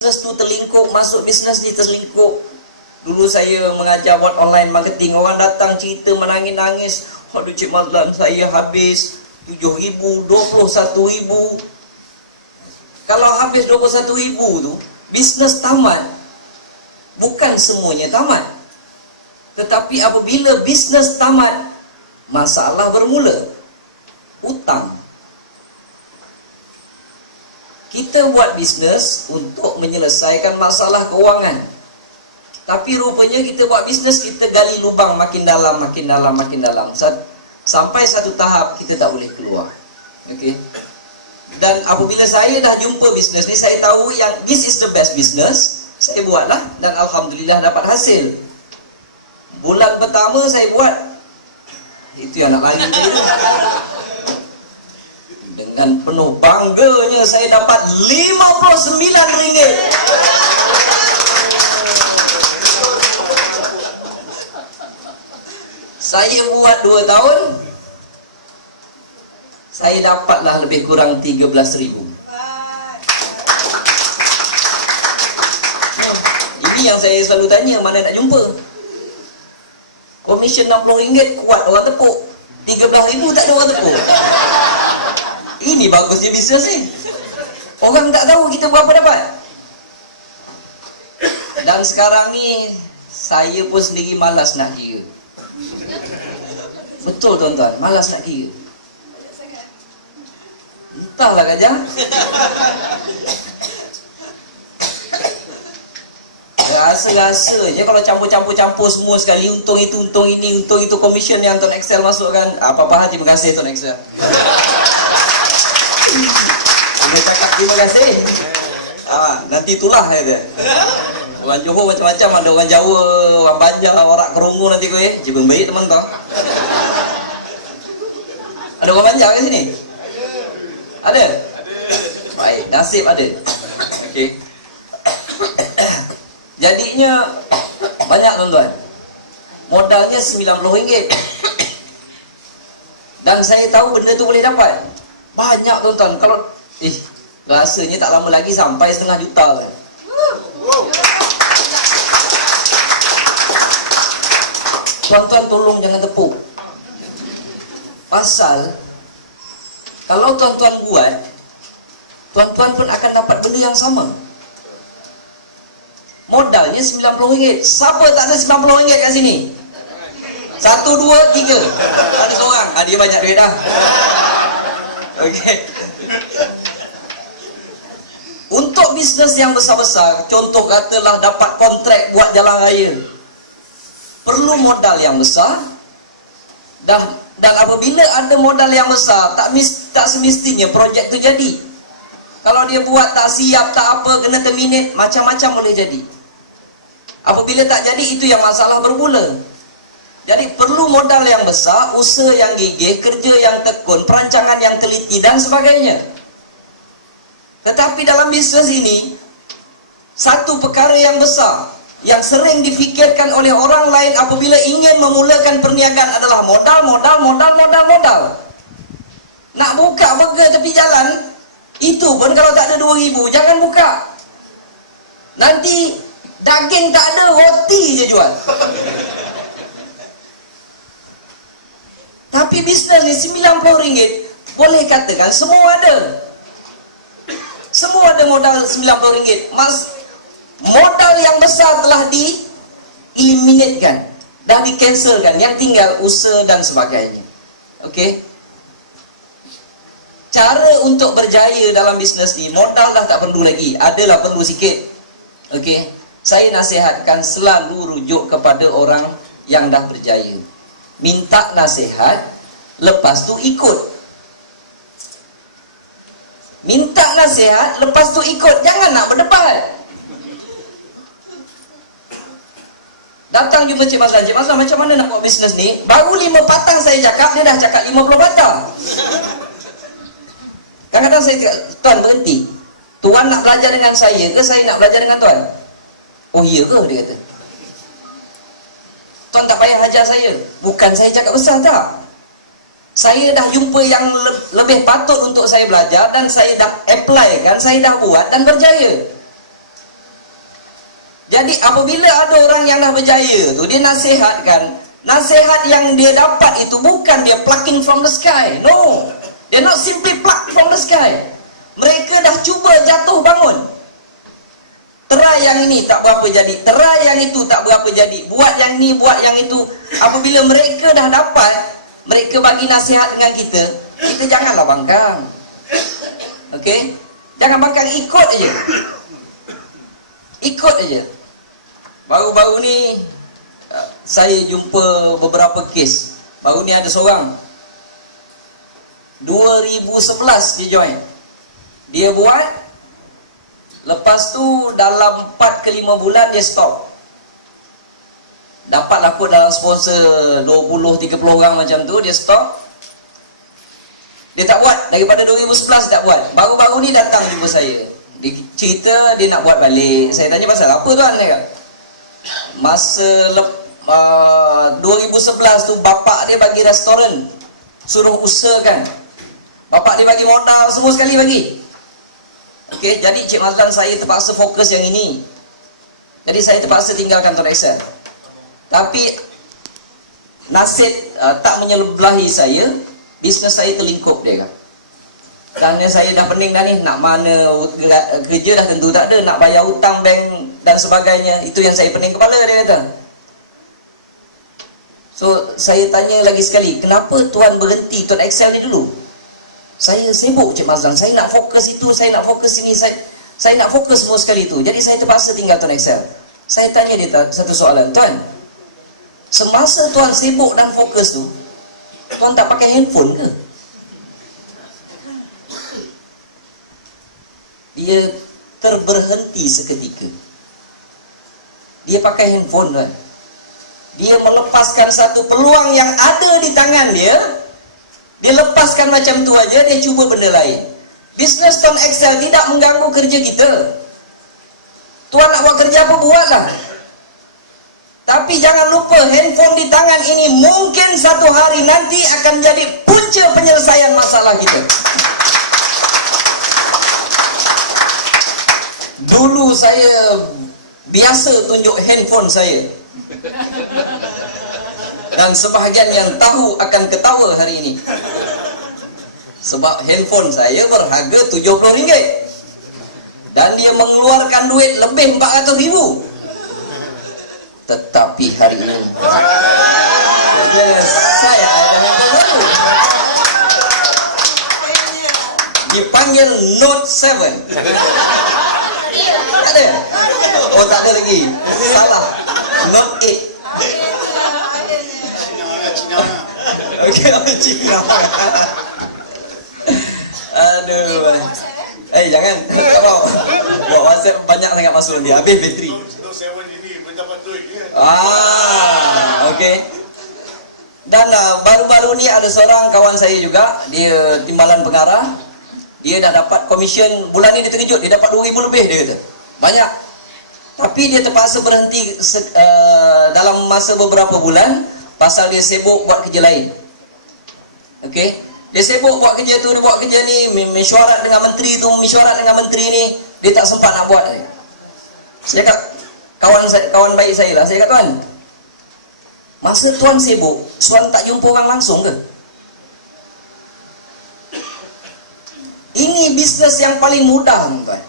Bisnes tu terlingkup, masuk bisnes ni terlingkup. Dulu saya mengajar buat online marketing, orang datang cerita menangis-nangis, aduh Cik Mazlan, saya habis 7,000, 21,000. Kalau habis 21,000 tu, bisnes tamat. Bukan semuanya tamat. Tetapi apabila bisnes tamat, masalah bermula. Hutang. Kita buat bisnes untuk menyelesaikan masalah keuangan. Tapi rupanya kita buat bisnes, kita gali lubang makin dalam, makin dalam, makin dalam. Sampai satu tahap kita tak boleh keluar. Okey. Dan apabila saya dah jumpa bisnes ni, saya tahu yang this is the best business. Saya buatlah dan alhamdulillah dapat hasil. Bulan pertama saya buat, itu yang nak lari tadi. Dengan penuh bangganya saya dapat RM59. Saya buat 2 tahun, saya dapatlah lebih kurang 13,000. Ini yang saya selalu tanya, mana nak jumpa? Komisen RM60 kuat orang tepuk, 13,000 tak ada orang tepuk. Ini bagusnya bisnes ni. Orang tak tahu kita berapa dapat. Dan sekarang ni saya pun sendiri malas nak kira. Betul tuan-tuan, malas nak kira. Entahlah Kajang. Rasa-rasa je kalau campur-campur semua sekali, untung itu, untung ini, untung itu, komisen yang Tuan Excel masukkan. Apa-apa, terima kasih Tuan Excel. Dia cakap terima kasih. Nanti itulah dia. Orang Johor macam-macam, ada orang Jawa, orang Banjar, orang Kerungu nanti kau jebeng baik teman kau. Ada orang Banjar kat sini? Ada? Baik, nasib ada. Okey. Jadinya banyak tuan-tuan. Modalnya RM90. Dan saya tahu benda tu boleh dapat. Banyak tuan-tuan. Kalau rasanya tak lama lagi sampai setengah juta. Tuan-tuan tolong jangan tepuk. Pasal kalau tuan-tuan buat, tuan-tuan pun akan dapat benda yang sama. Modalnya RM90. Siapa tak ada RM90 kat sini? 1, 2, 3. Ada seorang. Dia banyak duit dah. Okey. Untuk bisnes yang besar-besar, contoh katalah dapat kontrak buat jalan raya, perlu modal yang besar. Dan apabila ada modal yang besar, tak semestinya projek tu jadi. Kalau dia buat tak siap, tak apa, kena terminate, macam-macam boleh jadi. Apabila tak jadi, itu yang masalah bermula. Jadi perlu modal yang besar, usaha yang gigih, kerja yang tekun, perancangan yang teliti dan sebagainya. Tetapi dalam bisnes ini, satu perkara yang besar yang sering difikirkan oleh orang lain apabila ingin memulakan perniagaan adalah modal. Nak buka burger tepi jalan, itu pun kalau tak ada 2,000, jangan buka. Nanti daging tak ada, roti je jual. Tapi bisnes ni RM90, boleh katakan semua ada. Semua ada modal RM90. Modal yang besar telah di-eliminatekan, dah di-cancelkan. Yang tinggal usaha dan sebagainya. Okey. Cara untuk berjaya dalam bisnes ni, modal dah tak perlu lagi. Adalah perlu sikit. Okey. Saya nasihatkan selalu rujuk kepada orang yang dah berjaya. Minta nasihat, lepas tu ikut. Minta nasihat, lepas tu ikut. Jangan nak berdebat. Datang jumpa Cik Mazlan. Cik Mazlan, macam mana nak buat bisnes ni? Baru 5 patang saya cakap, dia dah cakap 50 patang. Kadang-kadang saya cakap, Tuan berhenti. Tuan nak belajar dengan saya ke saya nak belajar dengan Tuan? Oh iya ke? Dia kata. Tuan tak payah ajar saya. Bukan saya cakap besar tak. Saya dah jumpa yang lebih patut untuk saya belajar dan saya dah apply kan, saya dah buat dan berjaya. Jadi apabila ada orang yang dah berjaya tu, dia nasihatkan, nasihat yang dia dapat itu bukan dia plucking from the sky. No, dia not simply pluck from the sky. Mereka dah cuba jatuh bangun. Try yang ini tak berapa jadi, try yang itu tak berapa jadi, buat yang ni, buat yang itu. Apabila mereka dah dapat, mereka bagi nasihat dengan kita janganlah bangkang. Okey? Jangan bangkang, ikut aja. Ikut aja. Baru-baru ni saya jumpa beberapa kes. Baru ni ada seorang 2011 dia join. Dia buat, lepas tu dalam 4 ke 5 bulan dia stop. Dapatlah kot dalam sponsor 20-30 orang macam tu, dia stop. Dia tak buat, daripada 2011 tak buat. Baru-baru ni datang jumpa saya. Dia cerita dia nak buat balik. Saya tanya pasal apa tuan? Dia kata, masa 2011 tu bapak dia bagi restoran, suruh usahakan. Bapak dia bagi modal semua sekali bagi. Okey, jadi Cik Mazlan saya terpaksa fokus yang ini. Jadi saya terpaksa tinggalkan Tuan Excel. Tapi nasib tak menyebelahi saya, bisnes saya terlingkup dia kan. Kerana saya dah pening dah ni, nak mana kerja dah tentu tak ada, nak bayar hutang bank dan sebagainya, itu yang saya pening kepala, dia kata. So saya tanya lagi sekali, kenapa tuan berhenti Tuan Excel ni dulu? Saya sibuk Cik Mazlan, saya nak fokus itu, saya nak fokus ini, saya nak fokus semua sekali tu. Jadi saya terpaksa tinggal Tuan Excel. Saya tanya dia satu soalan, tuan, semasa tuan sibuk dan fokus tu, tuan tak pakai handphone ke? Dia terberhenti seketika. Dia pakai handphone tuan. Dia melepaskan satu peluang yang ada di tangan dia. Dia lepaskan macam tu aja, dia cuba benda lain. Bisnes Tuan Excel tidak mengganggu kerja kita. Tuan nak buat kerja apa, buatlah. Tapi jangan lupa, handphone di tangan ini mungkin satu hari nanti akan jadi punca penyelesaian masalah kita. Dulu saya biasa tunjuk handphone saya. Dan sebahagian yang tahu akan ketawa hari ini. Sebab handphone saya berharga RM70. Dan dia mengeluarkan duit lebih RM400,000. Tetapi hari ini saya ada handphone baru. Dipanggil Note 7. Tak ada? Oh tak ada lagi. Salah. Note 8. Okey, Cina. Aduh. Jangan. Tak mau. Buat WhatsApp banyak sangat masuk nanti. Habis bateri. Okey. Dan baru-baru ni ada seorang kawan saya juga, dia timbalan pengarah. Dia dah dapat komisen, bulan ni dia terkejut, dia dapat 2,000 lebih dia kata. Banyak. Tapi dia terpaksa berhenti dalam masa beberapa bulan pasal dia sibuk buat kerja lain. Okey, dia sibuk buat kerja tu, dia buat kerja ni, mesyuarat dengan menteri tu, mesyuarat dengan menteri ni, dia tak sempat nak buat. Saya cakap, kawan baik saya lah, saya cakap, tuan, masa tuan sibuk, tuan tak jumpa orang langsung ke? Ini bisnes yang paling mudah, tuan.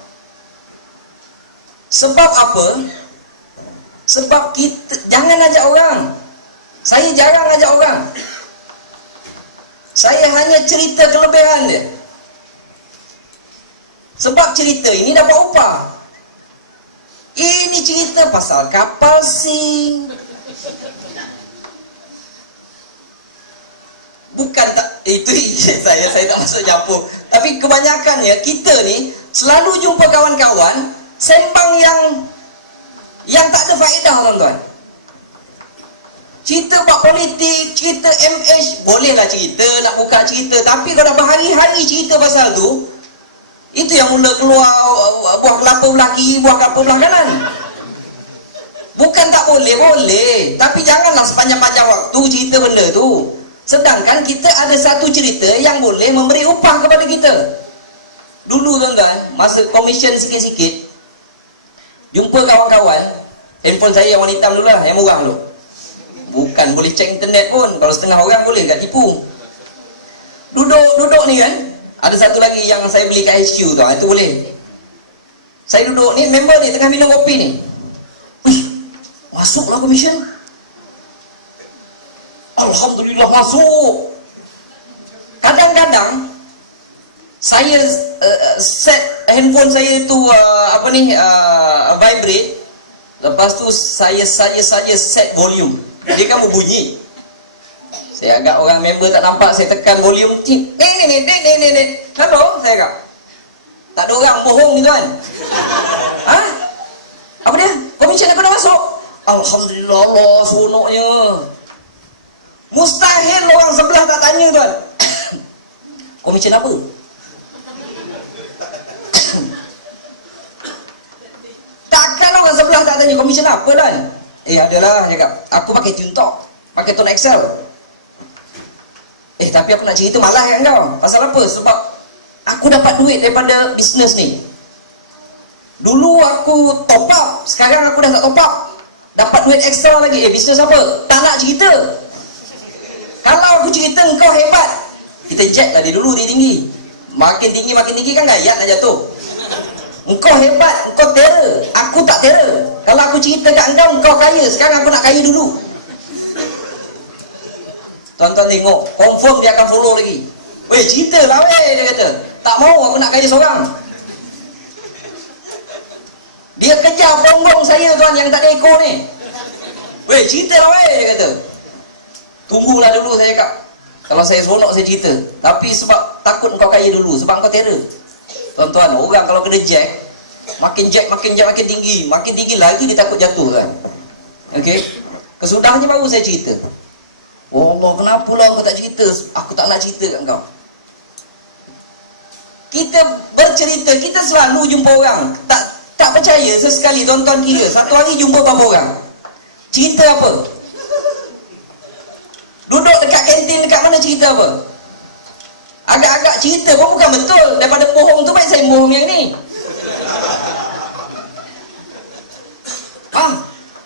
Sebab apa? Sebab kita jangan ajak orang. Saya jarang ajak orang. Saya hanya cerita kelebihan dia. Sebab cerita ini dapat upah. Ini cerita pasal kapal sing. Bukan tak, itu saya tak masuk campur. Tapi kebanyakannya kita ni selalu jumpa kawan-kawan sembang yang tak ada faedah, tuan-tuan. Cerita buat politik, cerita MH, bolehlah cerita, nak buka cerita. Tapi kalau berhari-hari cerita pasal tu, itu yang mula keluar buah kelapa belah kiri, buah kelapa belah kanan. Bukan tak boleh, boleh. Tapi janganlah sepanjang-panjang waktu cerita benda tu. Sedangkan kita ada satu cerita yang boleh memberi upah kepada kita. Dulu tuan-tuan, masa komisen sikit-sikit, jumpa kawan-kawan, Handphone saya yang warna hitam dulu lah, yang murah dulu. Bukan boleh cek internet pun. Kalau setengah orang boleh, tak tipu. Duduk ni kan, ada satu lagi yang saya beli kat HQ tu, itu boleh. Saya duduk ni, member ni tengah minum kopi ni. Wih, masuklah commission. Alhamdulillah masuk. Kadang-kadang saya set handphone saya tu vibrate. Lepas tu saya set volume. Dia kan berbunyi. Saya agak orang member tak nampak, saya tekan volume. Ni. Hello, saya agak. Tak ada orang bohong ni tuan. Ha? Apa dia? Komisen aku dah masuk. Alhamdulillah, Allah seronoknya. Mustahil orang sebelah tak tanya tuan. Komisen apa? Takkan orang sebelah tak tanya komisen apa tuan? Adalah cakap, aku pakai TuneTalk, pakai Tone Excel. Tapi aku nak cerita malah kan kau. Pasal apa? Sebab aku dapat duit daripada bisnes ni. Dulu aku top up, sekarang aku dah tak top up. Dapat duit ekstra lagi. Bisnes apa? Tak nak cerita. Kalau aku cerita engkau hebat, kita jet lah dia dulu tinggi. Makin tinggi kan gayat nak jatuh. Engkau hebat, engkau terror. Aku tak terror. Kalau aku cerita kat engkau kaya. Sekarang aku nak kaya dulu. Tuan-tuan tengok, confirm dia akan follow lagi. Weh, cerita lah weh, dia kata. Tak mau, aku nak kaya seorang. Dia kejar bongbong saya tuan yang tak ada ekor ni. Weh, cerita lah weh, dia kata. Tunggulah dulu, saya cakap. Kalau saya seronok saya cerita. Tapi sebab takut engkau kaya dulu, sebab engkau terror. Tuan-tuan, orang kalau kena jack makin tinggi. Makin tinggi lagi dia takut jatuh kan. Okey. Kesudahnya baru saya cerita. Oh Allah, kenapa lah kau tak cerita? Aku tak nak cerita kat kau. Kita bercerita, kita selalu jumpa orang. Tak percaya sesekali tuan-tuan kira. Satu hari jumpa berapa orang? Cerita apa? Duduk dekat kantin, dekat mana cerita apa? Agak-agak cerita pun bukan betul. Daripada bohong tu baik saya bohong yang ni.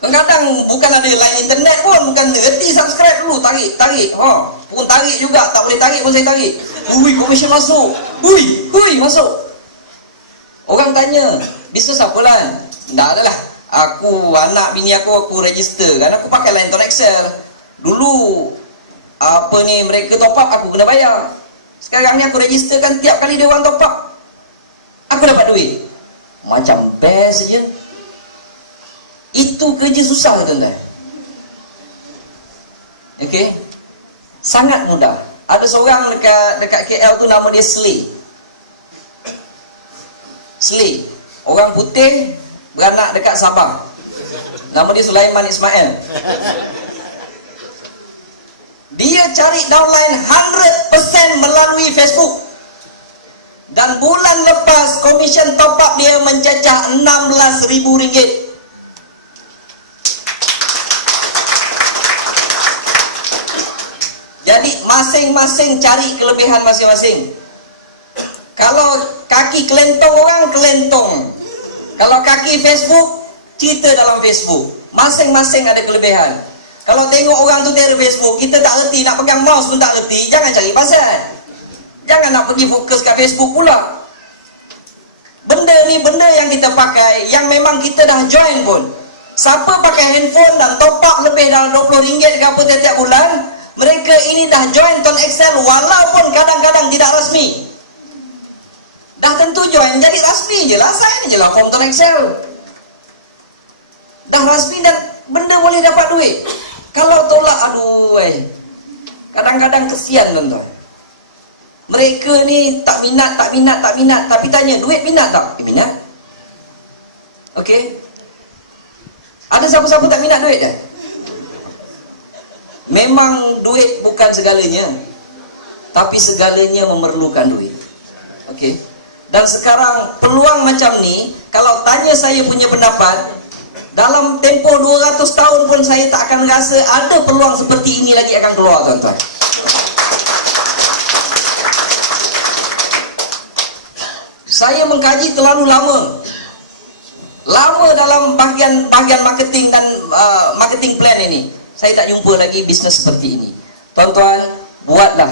Kadang-kadang bukan ada line internet pun, bukan erti subscribe dulu, tarik. Pun tarik juga, tak boleh tarik pun saya tarik. Komisen masuk. Masuk. Orang tanya, bisnes apa lah? Tak adalah. Aku, anak bini aku register. Kan aku pakai line Tone Excel. Dulu mereka top up, aku kena bayar. Sekarang ni aku registerkan tiap kali dia orang top up, aku dapat duit. Macam best je. Itu kerja susah tuan-tuan. Okey. Sangat mudah. Ada seorang dekat KL tu nama dia Slay. Orang putih beranak dekat Sabah. Nama dia Sulaiman Ismail. Dia cari downline 100% melalui Facebook. Dan bulan lepas komisen top up dia mencecah RM16,000. Jadi masing-masing cari kelebihan masing-masing. Kalau kaki kelentong orang, kelentong. Kalau kaki Facebook, cerita dalam Facebook. Masing-masing ada kelebihan. Kalau tengok orang tu dari Facebook, kita tak erti, nak pegang mouse pun tak erti, jangan cari pasal. Jangan nak pergi fokus kat Facebook pula. Benda ni benda yang kita pakai, yang memang kita dah join pun. Siapa pakai handphone dan top up lebih dalam RM20 ke apa tiap-tiap bulan, mereka ini dah join Tone Excel walaupun kadang-kadang tidak rasmi. Dah tentu join, jadi rasmi je lah, sign je lah form Tone Excel. Dah rasmi dan benda boleh dapat duit. Kalau tolak, kadang-kadang kesian tuan-tuan. Mereka ni tak minat, tapi tanya, duit minat tak? Minat. Okey. Ada siapa-siapa tak minat duit dah? Memang duit bukan segalanya, tapi segalanya memerlukan duit. Okey. Dan sekarang peluang macam ni, kalau tanya saya punya pendapat, dalam tempoh 200 tahun pun saya tak akan rasa ada peluang seperti ini lagi akan keluar tuan-tuan. Saya mengkaji terlalu lama. Lama dalam bahagian marketing dan marketing plan ini, saya tak jumpa lagi bisnes seperti ini. Tuan-tuan, buatlah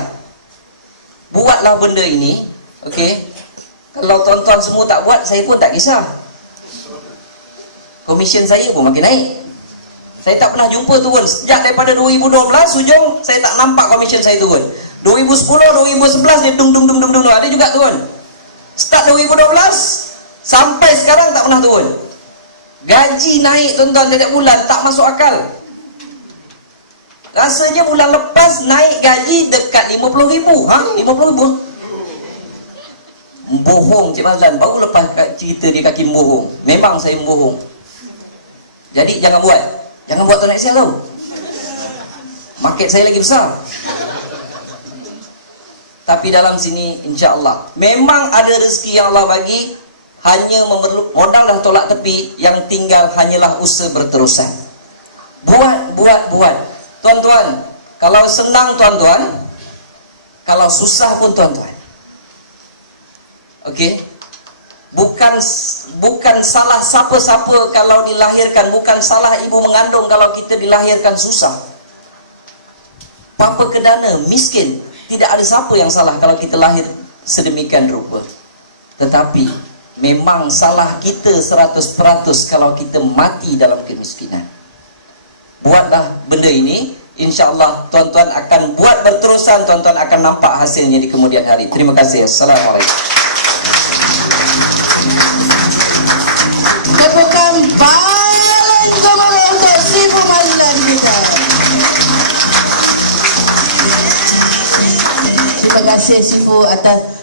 benda ini, okey. Kalau tuan-tuan semua tak buat, saya pun tak kisah. Komisen saya pun makin naik. Saya tak pernah jumpa turun. Sejak daripada 2012 hujung, saya tak nampak komisen saya turun. 2010, 2011 dia dung. Ada juga turun. Start 2012 sampai sekarang tak pernah turun. Gaji naik tuan-tuan setiap bulan, tak masuk akal. Rasanya bulan lepas naik gaji dekat 50,000. 50,000? Bohong Cik Mazlan. Baru lepas cerita dia kaki bohong. Memang saya bohong. Jadi jangan buat tu naik sale tau. Market saya lagi besar. Tapi dalam sini insya-Allah memang ada rezeki yang Allah bagi, hanya memerlukan modal dah tolak tepi, yang tinggal hanyalah usaha berterusan. Buat. Tuan-tuan, kalau senang tuan-tuan, kalau susah pun tuan-tuan. Okey? Bukan salah siapa-siapa kalau dilahirkan, bukan salah ibu mengandung kalau kita dilahirkan susah. Papa kedana, miskin, tidak ada siapa yang salah kalau kita lahir sedemikian rupa. Tetapi memang salah kita 100% kalau kita mati dalam kemiskinan. Buatlah benda ini, insya-Allah tuan-tuan akan buat berterusan, tuan-tuan akan nampak hasilnya di kemudian hari. Terima kasih. Assalamualaikum. Tepukan paling gemuruh untuk Sifu Mazlan kita. Terima kasih Sifu atas